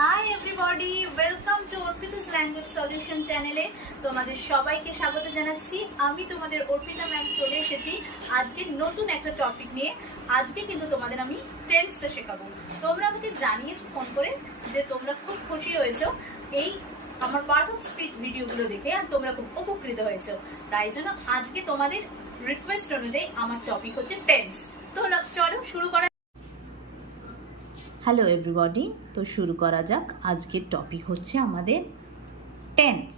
Hi everybody, welcome to Arpita's language solution চ্যানেলে তোমাদের সবাইকে স্বাগত জানাচ্ছি। আমি তোমাদের অর্পিতা ম্যাম চলে এসেছি আজকে নতুন একটা টপিক নিয়ে। আজকে কিন্তু তোমাদের আমি টেন্সটা শেখাবো। তোমরা আমাকে জানিয়েছো ফোন করে যে তোমরা খুব খুশি হয়েছো এই আমার পার্ট অফ স্পিচ ভিডিওগুলো দেখে, আর তোমরা খুব উপকৃত হয়েছো। তাই জন্য আজকে তোমাদের রিকোয়েস্ট অনুযায়ী আমার টপিক হচ্ছে টেন্স। তো চলো শুরু করা। হ্যালো এভরিবডি, তো শুরু করা যাক। আজকের টপিক হচ্ছে আমাদের টেন্স।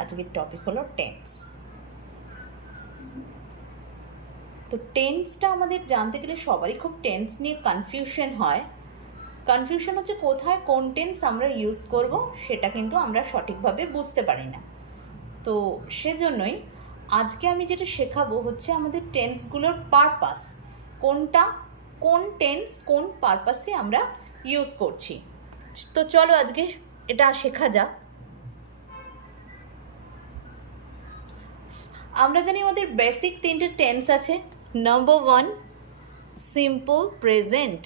আজকের টপিক হলো টেন্স। তো টেন্সটা আমাদের জানতে গেলে সবারই খুব টেন্স নিয়ে কনফিউশন হয়। কনফিউশন হচ্ছে কোথায় কোন টেন্স আমরা ইউজ করব, সেটা কিন্তু আমরা সঠিকভাবে বুঝতে পারি না। তো সেজন্যই আজকে আমি যেটা শেখাবো হচ্ছে আমাদের টেন্সগুলোর পারপাস, কোনটা কোন টেন্স কোন পারপাসে আমরা ইউজ করছি। তো চলো আজকে এটা শেখা যাক। আমরা জানি আমাদের বেসিক তিনটে টেন্স আছে। নাম্বার 1 সিম্পল প্রেজেন্ট,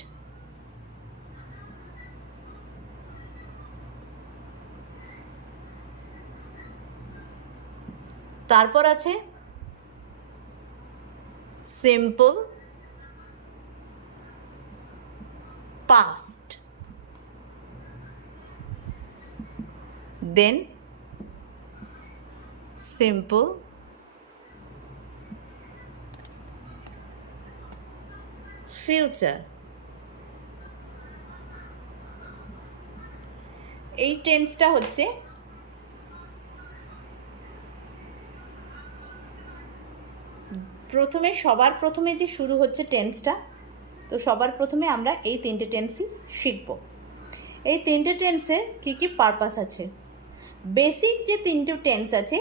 তারপর আছে সিম্পল পাস্ট, দেন সিম্পল ফিউচার। এই টেন্সটা হচ্ছে সবার প্রথমে যে শুরু হচ্ছে টেন্সটা। তো সবার প্রথমে আমরা এই তিনটে টেন্সই শিখব। এই তিনটে টেন্সের কী কী পারপাস আছে। বেসিক যে তিনটে টেন্স আছে,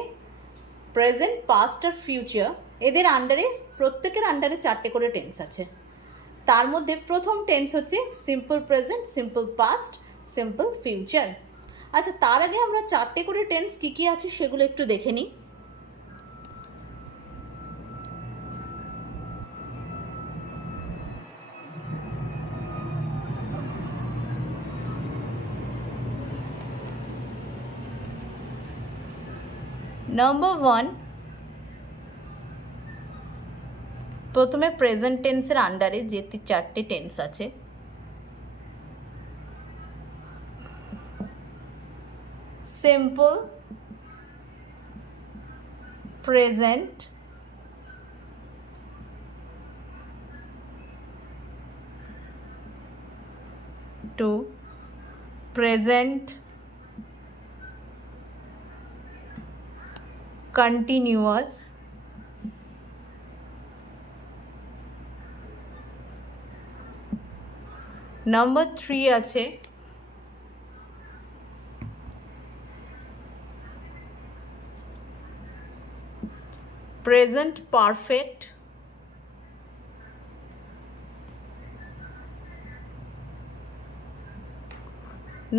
প্রেজেন্ট, পাস্ট আর ফিউচার, এদের আন্ডারে প্রত্যেকের আন্ডারে 4টে করে টেন্স আছে। তার মধ্যে প্রথম টেন্স হচ্ছে simple present, simple past, simple future. আচ্ছা, তার আগে আমরা 4টে করে টেন্স কী কী আছে সেগুলো একটু দেখে নিই। নাম্বার 1, প্রথমে প্রেজেন্ট টেন্সের আন্ডারে যে 4টে টেন্স আছে, simple present, two present continuous, number 3 আছে প্রেজেন্ট পারফেক্ট,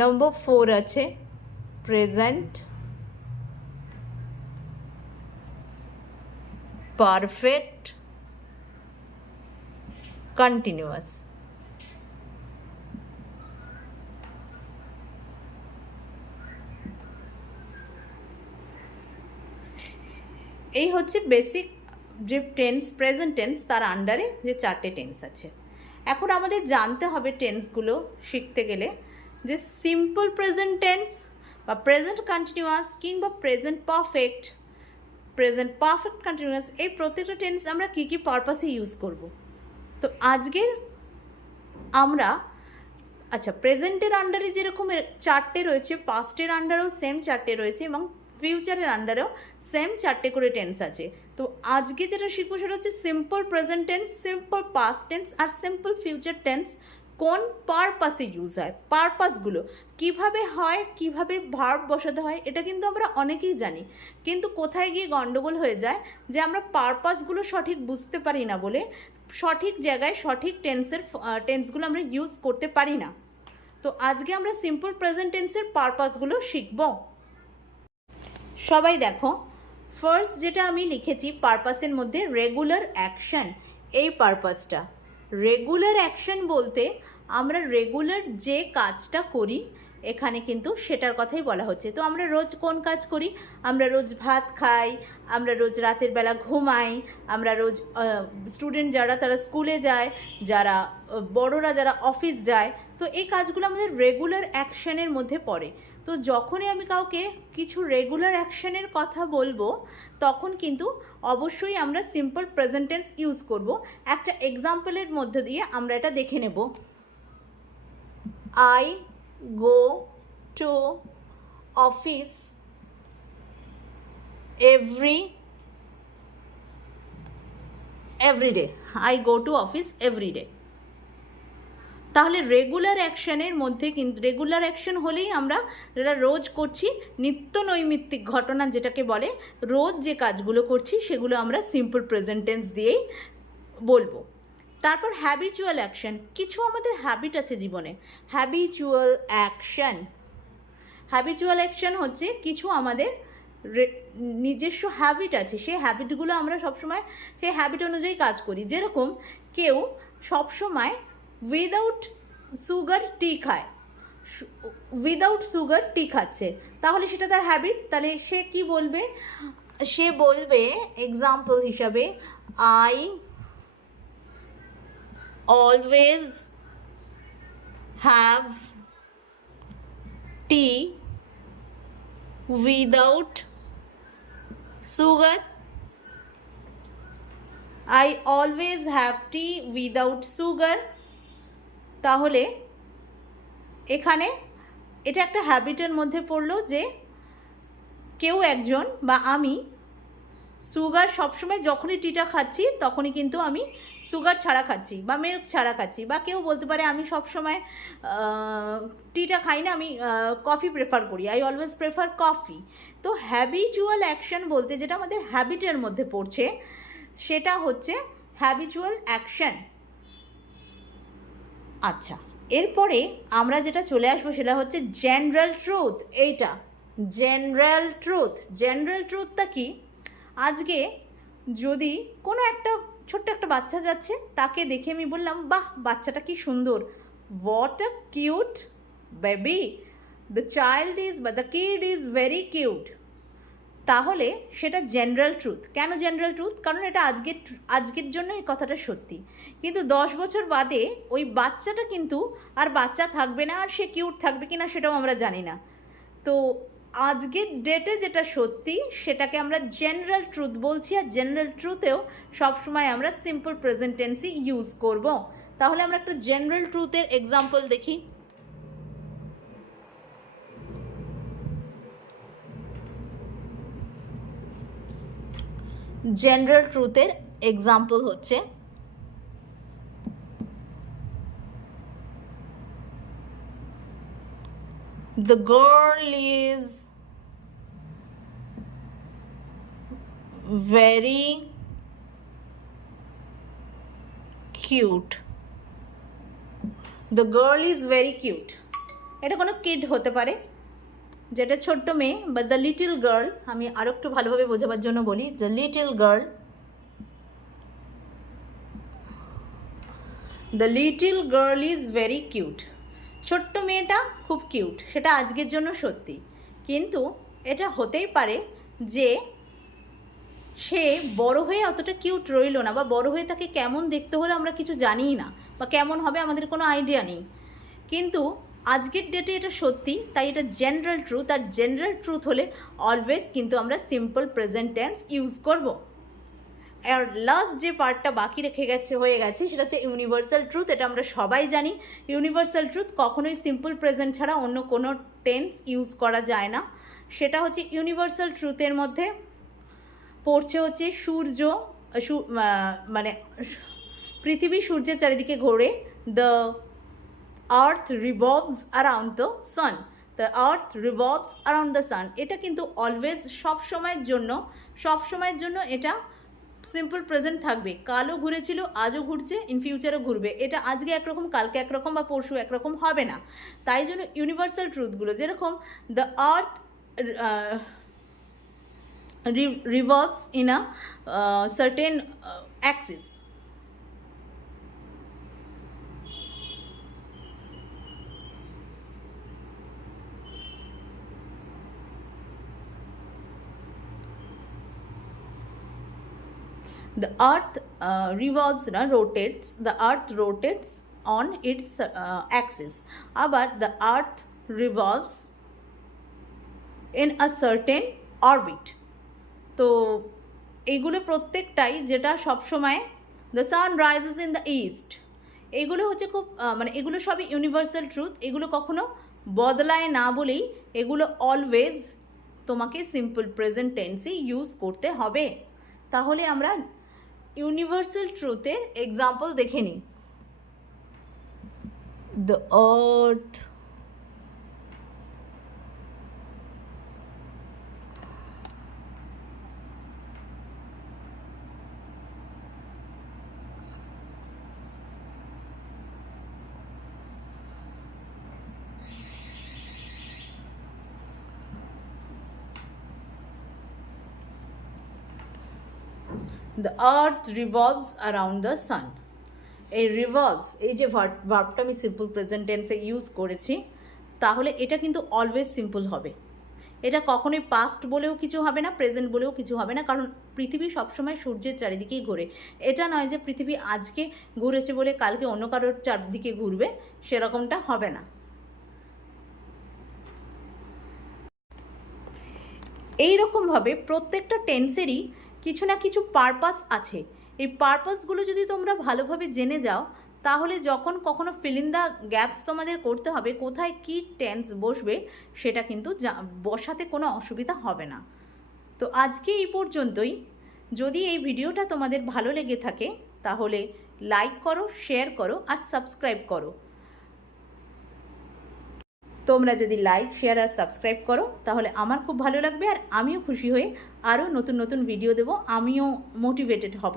নাম্বার 4 আছে প্রেজেন্ট পারফেক্ট কন্টিনিউয়াস। এই হচ্ছে বেসিক যে টেন্স, প্রেজেন্ট টেন্স, তার আন্ডারে যে 4টে টেন্স আছে। এখন আমাদের জানতে হবে টেন্সগুলো শিখতে গেলে যে সিম্পল প্রেজেন্ট টেন্স বা প্রেজেন্ট কন্টিনিউয়াস কিংবা present perfect, present perfect continuous, এই প্রত্যেকটা টেন্স আমরা কী কী পারপাসে ইউজ করব। তো আজকের আমরা প্রেজেন্টের আন্ডারে যেরকম 4টে রয়েছে, পাস্টের আন্ডারেও সেম 4টে রয়েছে এবং ফিউচারের আন্ডারেও সেম 4টে করে টেন্স আছে। তো আজকে যেটা শিখবো সেটা হচ্ছে simple present tense, simple past tense আর সিম্পল ফিউচার টেন্স কোন পারপাসে ইউজ হয়, পারপাসগুলো কিভাবে হয়, কিভাবে ভার্ব বসাতে হয়, এটা কিন্তু আমরা অনেকেই জানি। কিন্তু কোথায় গিয়ে গন্ডগোল হয়ে যায় যে আমরা পারপাসগুলো সঠিক বুঝতে পারি না বলে সঠিক জায়গায় সঠিক টেন্সগুলো আমরা ইউজ করতে পারি না। তো আজকে আমরা সিম্পল প্রেজেন্ট টেন্সের পারপাসগুলো শিখব। সবাই দেখো, ফার্স্ট যেটা আমি লিখেছি পারপাসের মধ্যে রেগুলার অ্যাকশন, এই পারপাসটা রেগুলার অ্যাকশন বলতে আমরা রেগুলার যে কাজটা করি এখানে কিন্তু সেটার কথাই বলা হচ্ছে। তো আমরা রোজ কোন কাজ করি? আমরা রোজ ভাত খাই, আমরা রোজ রাতের বেলা ঘুমাই, আমরা রোজ স্টুডেন্ট যারা তারা স্কুলে যায়, যারা বড়রা যারা অফিস যায়, তো এই কাজগুলো আমাদের রেগুলার অ্যাকশনের মধ্যে পড়ে। তো যখনই আমি কাউকে কিছু রেগুলার অ্যাকশনের কথা বলবো তখন কিন্তু অবশ্যই আমরা সিম্পল প্রেজেন্ট টেন্স ইউজ করব। একটা এক্সাম্পলের মধ্যে দিয়ে আমরা এটা দেখে নেব। I go to office every day. I go to office every day. তাহলে রেগুলার অ্যাকশনের মধ্যে কিন্তু রেগুলার অ্যাকশন হলেই আমরা যেটা রোজ করছি, নিত্য নৈমিত্তিক ঘটনা যেটাকে বলে, রোজ যে কাজগুলো করছি সেগুলো আমরা সিম্পল প্রেজেন্ট টেন্স দিয়েই বলবো। তারপর হ্যাবিচুয়াল অ্যাকশন, কিছু আমাদের হ্যাবিট আছে জীবনে। হ্যাবিচুয়াল অ্যাকশন হচ্ছে কিছু আমাদের নিজস্ব হ্যাবিট আছে, সেই হ্যাবিটগুলো আমরা সবসময় সেই হ্যাবিট অনুযায়ী কাজ করি। যেরকম কেউ সবসময় উইদাউট সুগার টি খাচ্ছে, তাহলে সেটা তার হ্যাবিট। তাহলে সে কি বলবে? সে বলবে এক্সাম্পল হিসাবে, I always have tea without sugar. I always have tea without sugar. তাহলে এখানে এটা একটা হ্যাবিটের মধ্যে পড়লো যে কেউ একজন বা আমি সুগার সবসময় যখনই টিটা খাচ্ছি তখনই কিন্তু আমি সুগার ছাড়া খাচ্ছি বা মিল্ক ছাড়া খাচ্ছি। বা কেউ বলতে পারে আমি সবসময় টিটা খাই না, আমি কফি প্রেফার করি, আই অলওয়েজ প্রেফার কফি। তো হ্যাবিচুয়াল অ্যাকশন বলতে যেটা আমাদের হ্যাবিটের মধ্যে পড়ছে সেটা হচ্ছে হ্যাবিচুয়াল অ্যাকশন। আচ্ছা, এরপরে আমরা যেটা চলে আসবো সেটা হচ্ছে জেনারেল ট্রুথ। এইটা জেনারেল ট্রুথটা কি? আজকে যদি কোনো একটা ছোট্ট একটা বাচ্চা যাচ্ছে, তাকে দেখে আমি বললাম, বাহ বাচ্চাটা কি সুন্দর, what a cute baby, the child is বা the kid is very cute. তাহলে সেটা জেনারেল ট্রুথ। কেন জেনারেল ট্রুথ? কারণ এটা আজকের জন্য এই কথাটা সত্যি, কিন্তু 10 বছর বাদে ওই বাচ্চাটা কিন্তু আর বাচ্চা থাকবে না, আর সে কিউট থাকবে কিনা সেটাও আমরা জানি না। তো আজকের ডেটে যেটা সত্যি সেটাকে আমরা জেনারেল ট্রুথ বলছি, আর জেনারেল ট্রুথেও সবসময় আমরা সিম্পল প্রেজেন্ট টেন্সই ইউজ করব। তাহলে আমরা একটা জেনারেল ট্রুথের এক্সাম্পল দেখি। জেনারেল ট্রুথের এক্সাম্পল হচ্ছে, the girl is very cute. The girl is very cute. এটা কোনো কিড হতে পারে, যেটা ছোট্ট মেয়ে, বা দ্য লিটল গার্ল, আমি আরও একটু ভালোভাবে বোঝাবার জন্য বলি, the little girl, the little girl is very cute. ছোট্ট মেয়েটা খুব কিউট, সেটা আজকের জন্য সত্যি, কিন্তু এটা হতেই পারে যে সে বড় হয়ে অতটা কিউট রইল না, বা বড় হয়ে তাকে কেমন দেখতে হলো আমরা কিছু জানিই না, বা কেমন হবে আমাদের কোনো আইডিয়া নেই, কিন্তু আজকের ডেটে এটা সত্যি, তাই এটা জেনারেল ট্রুথ। আর জেনারেল ট্রুথ হলে অলওয়েজ কিন্তু আমরা সিম্পল প্রেজেন্ট টেন্স ইউজ করব। আর লাস্ট যে পার্টটা বাকি হয়ে গেছে সেটা হচ্ছে ইউনিভার্সাল ট্রুথ। এটা আমরা সবাই জানি, ইউনিভার্সাল ট্রুথ কখনোই সিম্পল প্রেজেন্ট ছাড়া অন্য কোনো টেন্স ইউজ করা যায় না। সেটা হচ্ছে ইউনিভার্সাল ট্রুথের মধ্যে পড়ছে হচ্ছে সূর্য, মানে পৃথিবী সূর্যের চারিদিকে ঘোরে, the earth revolves around the sun, the earth revolves around the sun. এটা কিন্তু অলওয়েজ সবসময়ের জন্য এটা সিম্পল প্রেজেন্ট থাকবে। কালও ঘুরেছিল, আজও ঘুরছে, ইন ফিউচারও ঘুরবে। এটা আজকে একরকম, কালকে একরকম, বা পরশু একরকম হবে না। তাই জন্য ইউনিভার্সাল ট্রুথগুলো যেরকম the earth revolves in a certain axis. The earth rotates on its axis, আবার the earth revolves in a certain orbit. তো এইগুলো প্রত্যেকটাই যেটা সবসময় the sun rises in the east, এগুলো হচ্ছে খুব মানে এগুলো সবই ইউনিভার্সাল ট্রুথ, এগুলো কখনো বদলায় না বলেই এগুলো অলওয়েজ তোমাকে সিম্পল প্রেজেন্ট টেন্সই ইউজ করতে হবে। তাহলে আমরা ইউনিভার্সাল ট্রুথের এক্সাম্পল দেখে নিই। The earth the earth revolves around the sun. এই রিভলভস, এই যে ভার্বটা আমি সিম্পল প্রেজেন্ট টেন্সে ইউজ করেছি, তাহলে এটা কিন্তু অলওয়েজ সিম্পল হবে। এটা কখনোই পাস্ট বলেও কিছু হবে না, প্রেজেন্ট বলেও কিছু হবে না, কারণ পৃথিবী সবসময় সূর্যের চারিদিকেই ঘোরে। এটা নয় যে পৃথিবী আজকে ঘুরেছে বলে কালকে অন্য কারোর চারদিকে ঘুরবে, সেরকমটা হবে না। এইরকমভাবে প্রত্যেকটা টেন্সেরই কিছু না কিছু পারপাস আছে। এই পারপাসগুলো যদি তোমরা ভালোভাবে জেনে যাও, তাহলে যখন কখনো ফিল ইন দ্য গ্যাপস তোমাদের করতে হবে, কোথায় কী টেন্স বসবে সেটা কিন্তু বসাতে কোনো অসুবিধা হবে না। তো আজকে এই পর্যন্তই। যদি এই ভিডিওটা তোমাদের ভালো লেগে থাকে তাহলে লাইক করো, শেয়ার করো আর সাবস্ক্রাইব করো। তোমরা যদি লাইক, শেয়ার আর সাবস্ক্রাইব করো তাহলে আমার খুব ভালো লাগবে, আর আমিও খুশি হয়ে আরও নতুন নতুন ভিডিও দেবো, আমিও মোটিভেটেড হব